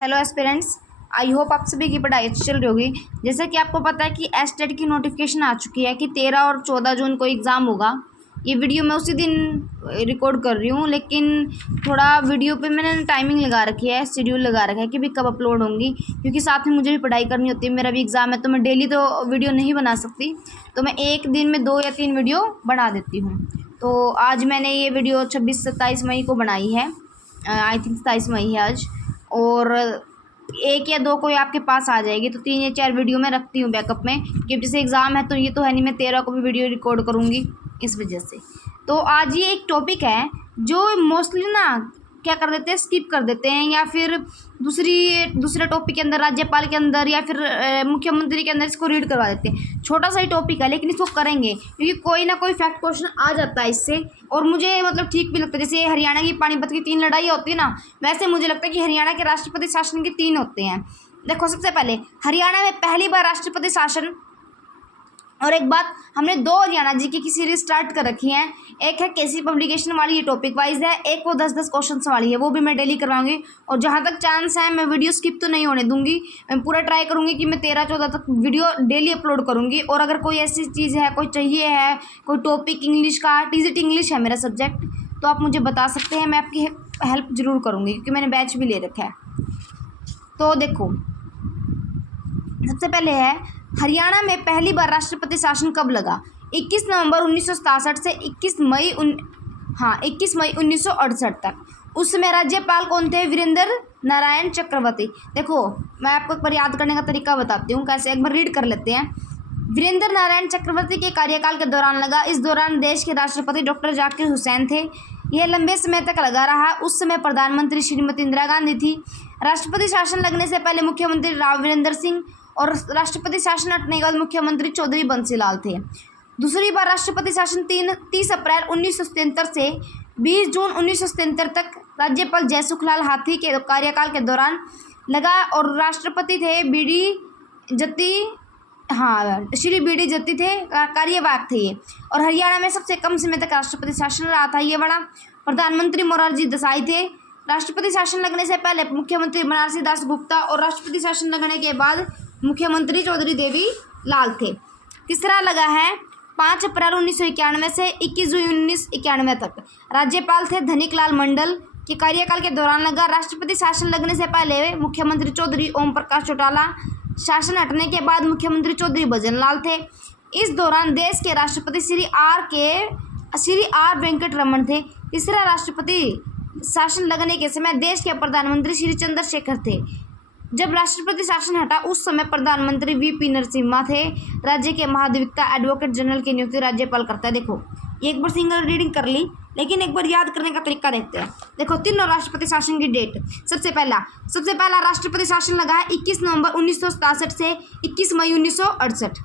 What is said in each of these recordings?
Hello aspirants. I hope आप सभी की पढ़ाई अच्छी चल रही होगी। जैसे कि आपको पता है कि एस्टेट की नोटिफिकेशन आ चुकी है कि 13 और 14 जून को एग्ज़ाम होगा। ये वीडियो मैं उसी दिन रिकॉर्ड कर रही हूँ, लेकिन थोड़ा वीडियो पे मैंने टाइमिंग लगा रखी है, शेड्यूल लगा रखा है कि भी कब अपलोड होंगी, क्योंकि साथ में मुझे भी पढ़ाई करनी होती है, मेरा भी एग्ज़ाम है, तो मैं डेली तो वीडियो नहीं बना सकती। तो मैं एक दिन में 2 या 3 वीडियो बना देती हूँ। तो आज मैंने ये वीडियो 26-27 मई को बनाई है। आई थिंक 27 मई है आज। और 1 या 2 कोई आपके पास आ जाएगी, तो 3 या 4 वीडियो मैं रखती हूँ बैकअप में, क्योंकि जैसे एग्ज़ाम है तो ये तो है नहीं मैं 13 को भी वीडियो रिकॉर्ड करूँगी, इस वजह से। तो आज ये एक टॉपिक है जो मोस्टली ना क्या कर देते हैं, स्किप कर देते हैं, या फिर दूसरे टॉपिक के अंदर, राज्यपाल के अंदर या फिर मुख्यमंत्री के अंदर इसको रीड करवा देते हैं। छोटा सा ही टॉपिक है, लेकिन इसको करेंगे क्योंकि कोई ना कोई फैक्ट क्वेश्चन आ जाता है इससे, और मुझे मतलब ठीक भी लगता है। जैसे हरियाणा की पानीपत की 3 लड़ाई होती है ना, वैसे मुझे लगता है कि हरियाणा के राष्ट्रपति शासन के 3 होते हैं। देखो, सबसे पहले हरियाणा में पहली बार राष्ट्रपति शासन, और एक बात, हमने 2 हरियाणा जी की सीरीज स्टार्ट कर रखी है। एक है केसी पब्लिकेशन वाली, ये टॉपिक वाइज है, एक वो 10-10 क्वेश्चन वाली है, वो भी मैं डेली करवाऊंगी। और जहाँ तक चांस है मैं वीडियो स्किप तो नहीं होने दूंगी, मैं पूरा ट्राई करूंगी कि मैं 13-14 तक वीडियो डेली अपलोड करूंगी। और अगर कोई ऐसी चीज़ है, कोई चाहिए है, कोई टॉपिक इंग्लिश का, टीजीटी इंग्लिश है मेरा सब्जेक्ट, तो आप मुझे बता सकते हैं, मैं आपकी हेल्प ज़रूर करूँगी, क्योंकि मैंने बैच भी ले रखा है। तो देखो, सबसे पहले है हरियाणा में पहली बार राष्ट्रपति शासन कब लगा? 21 नवंबर 1967 से 21 मई 1968 तक। उस समय राज्यपाल कौन थे? वीरेंद्र नारायण चक्रवर्ती। देखो, मैं आपको एक बार याद करने का तरीका बताती हूँ, कैसे, एक बार रीड कर लेते हैं। वीरेंद्र नारायण चक्रवर्ती के कार्यकाल के दौरान लगा। इस दौरान देश के राष्ट्रपति डॉक्टर जाकिर हुसैन थे। यह लंबे समय तक लगा रहा। उस समय प्रधानमंत्री श्रीमती इंदिरा गांधी थी। राष्ट्रपति शासन लगने से पहले मुख्यमंत्री राव वीरेंद्र सिंह, और राष्ट्रपति शासन हटने के बाद मुख्यमंत्री चौधरी बंसीलाल थे। दूसरी बार राष्ट्रपति शासन 30 अप्रैल 1977 से 20 जून 1977 तक राज्यपाल जयसुखलाल हाथी के कार्यकाल के दौरान लगा, और राष्ट्रपति थे श्री बी डी जत्ती थे, कार्यवाहक थे ये। और हरियाणा में सबसे कम समय तक राष्ट्रपति शासन रहा था ये बड़ा। प्रधानमंत्री मोरारजी देसाई थे। राष्ट्रपति शासन लगने से पहले मुख्यमंत्री बनारसी दास गुप्ता, और राष्ट्रपति शासन लगने के बाद मुख्यमंत्री चौधरी देवी लाल थे। तीसरा लगा है 5 अप्रैल 1991 से 21 जून 1991 तक। राज्यपाल थे धनिक लाल मंडल के कार्यकाल के दौरान लगा। राष्ट्रपति शासन लगने से पहले मुख्यमंत्री चौधरी ओम प्रकाश चौटाला, शासन हटने के बाद मुख्यमंत्री चौधरी भजन लाल थे। इस दौरान देश के राष्ट्रपति श्री आर वेंकट रमन थे। तीसरा राष्ट्रपति शासन लगने के समय देश के प्रधानमंत्री श्री चंद्रशेखर थे। जब राष्ट्रपति शासन हटा उस समय प्रधानमंत्री वीपी नरसिम्हा थे। राज्य के महाधिवक्ता एडवोकेट जनरल की नियुक्ति राज्यपाल करता है। देखो, एक बार सिंगल रीडिंग कर ली, लेकिन एक बार याद करने का तरीका देखते हैं। देखो, तीनों राष्ट्रपति शासन की डेट। सबसे पहला राष्ट्रपति शासन लगा है 21 नवंबर 1967 से 21 मई 1968।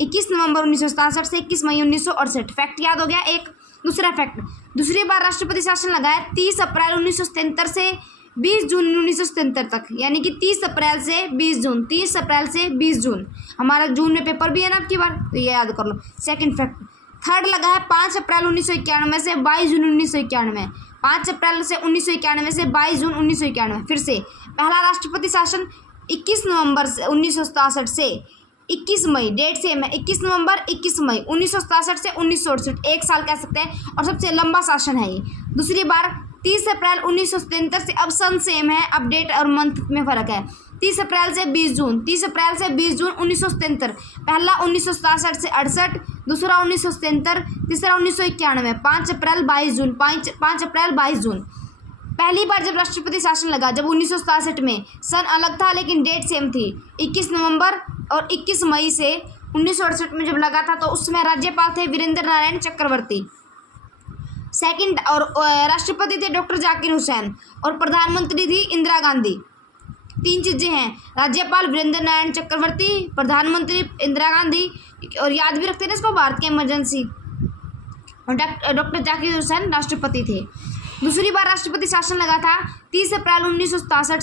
21 नवंबर 1967 से 21 मई 1968। फैक्ट याद हो गया एक। दूसरा फैक्ट, दूसरी बार राष्ट्रपति शासन लगा है 30 अप्रैल 1977 से 20 जून 1977 तक, यानी कि 30 अप्रैल से 20 जून, 30 अप्रैल से 20 जून। हमारा जून में पेपर भी है ना आपकी बार, तो ये याद कर लो। सेकंड फैक्ट, थर्ड लगा है 5 अप्रैल 1991 से 22 जून 1991। 5 अप्रैल से 1991 से 22 जून 1991। फिर से पहला राष्ट्रपति शासन 21 नवंबर से 1967 से 21 मई, डेट सेम है, 21 नवंबर 21 मई 1967 से 1968, 1 साल कह सकते हैं, और सबसे लंबा शासन है ये। दूसरी बार 30 अप्रैल 1977 से, अब सन सेम है, अब डेट और मंथ में फ़र्क है। 30 अप्रैल से 20 जून, 30 अप्रैल से 20 जून 1977। पहला 1967 से 68, दूसरा 1977, तीसरा 1991। 5 अप्रैल 22 जून, 5 अप्रैल 22 जून। पहली बार जब राष्ट्रपति शासन लगा, जब 1967 में, सन अलग था लेकिन डेट सेम थी, 21 नवंबर और 21 मई से 1968 में जब लगा था, तो उसमें राज्यपाल थे वीरेंद्र नारायण चक्रवर्ती। सेकंड, और राष्ट्रपति थे डॉक्टर जाकिर हुसैन, और प्रधानमंत्री थी इंदिरा गांधी। 3 चीज़ें हैं, राज्यपाल वीरेंद्र नारायण चक्रवर्ती, प्रधानमंत्री इंदिरा गांधी, और याद भी रखते हैं इसको, भारत के इमरजेंसी, और डॉक्टर जाकिर हुसैन राष्ट्रपति थे। दूसरी बार राष्ट्रपति शासन लगा था 30 अप्रैल 1967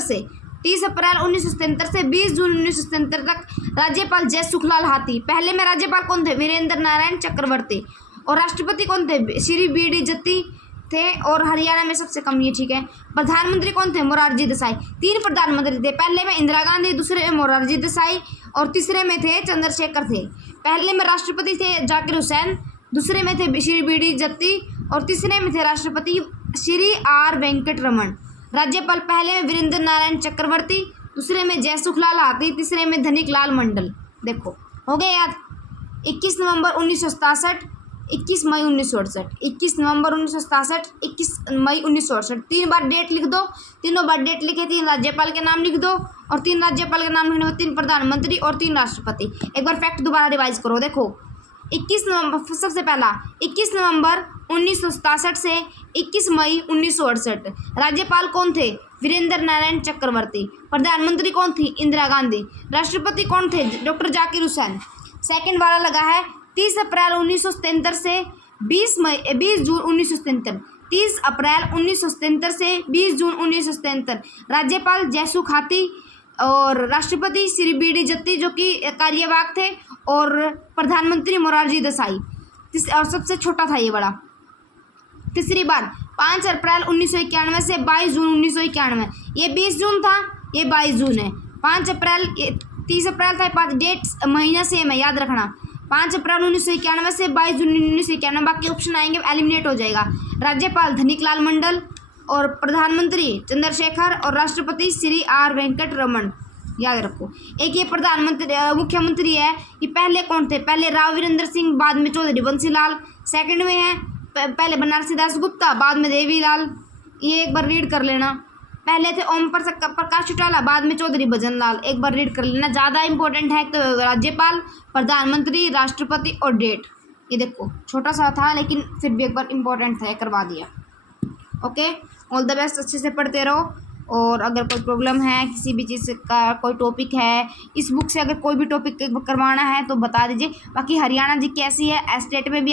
से 30 अप्रैल 1977 से 20 जून 1977 तक। राज्यपाल जयसुखलाल हाथी। पहले में राज्यपाल कौन थे? वीरेंद्र नारायण चक्रवर्ती। और राष्ट्रपति कौन थे? श्री बी डी जत्ती थे और हरियाणा में सबसे कम, ये ठीक है। प्रधानमंत्री कौन थे? मोरारजी देसाई। 3 प्रधानमंत्री थे, पहले में इंदिरा गांधी, दूसरे में मोरारजी देसाई और तीसरे में थे चंद्रशेखर थे। पहले में राष्ट्रपति थे जाकिर हुसैन, दूसरे में थे श्री बी.डी. जत्ती और तीसरे में थे राष्ट्रपति श्री आर वेंकट रमन। राज्यपाल पहले में वीरेंद्र नारायण चक्रवर्ती, दूसरे में जयसुखलाल हाथी, तीसरे में धनिक लाल मंडल। देखो हो गए याद। 21 नवंबर 1967, 21 मई 1968, 21 नवंबर 1967, 21 मई 1968। 3 बार डेट लिख दो, तीनों बार डेट लिखे, 3 राज्यपाल के नाम लिख दो और 3 राज्यपाल के नाम लिखने में 3 प्रधानमंत्री और 3 राष्ट्रपति। एक बार फैक्ट दोबारा रिवाइज करो। देखो 21 नवंबर, सबसे पहला 21 नवंबर 1967 से 21 मई 1968। राज्यपाल कौन थे? वीरेंद्र नारायण चक्रवर्ती। प्रधानमंत्री कौन थी? इंदिरा गांधी। राष्ट्रपति कौन थे? डॉक्टर जाकिर हुसैन। सेकंड वाला लगा है 30 अप्रैल 1977 से 20 जून 1977। 30 अप्रैल 1977 से 20 जून 1977। राज्यपाल जयसुख हाथी और राष्ट्रपति श्री बी.डी. जत्ती जो कि कार्यवाहक थे और प्रधानमंत्री मोरारजी देसाई। और सबसे छोटा था ये बड़ा। तीसरी बार 5 अप्रैल 1991 से 22 जून 1991। ये 20 जून था, ये 22 जून है। 5 अप्रैल, 30 अप्रैल था, 5 डेट्स महीना सेम है, याद रखना। 5 अप्रैल 1991 से 22 जून 1991। बाकी ऑप्शन आएंगे एलिमिनेट हो जाएगा। राज्यपाल धनिक लाल मंडल और प्रधानमंत्री चंद्रशेखर और राष्ट्रपति श्री आर वेंकट रमन। याद रखो। एक ये प्रधानमंत्री मुख्यमंत्री है, ये पहले कौन थे? पहले राव वीरेंद्र सिंह, बाद में चौधरी बंसीलाल। सेकंड में है पहले बनारसी दास गुप्ता, बाद में देवीलाल। ये एक बार रीड कर लेना। पहले थे ओम प्रकाश चौटाला, बाद में चौधरी भजनलाल। एक बार रीड कर लेना। ज़्यादा इंपॉर्टेंट है तो राज्यपाल, प्रधानमंत्री, राष्ट्रपति और डेट। ये देखो छोटा सा था लेकिन फिर भी एक बार इम्पोर्टेंट था, करवा दिया। Okay, all the best. अच्छे से पढ़ते रहो और अगर कोई प्रॉब्लम है, किसी भी चीज़ का कोई टॉपिक है, इस बुक से अगर कोई भी टॉपिक करवाना है तो बता दीजिए। बाकी हरियाणा जी कैसी है, स्टेट में भी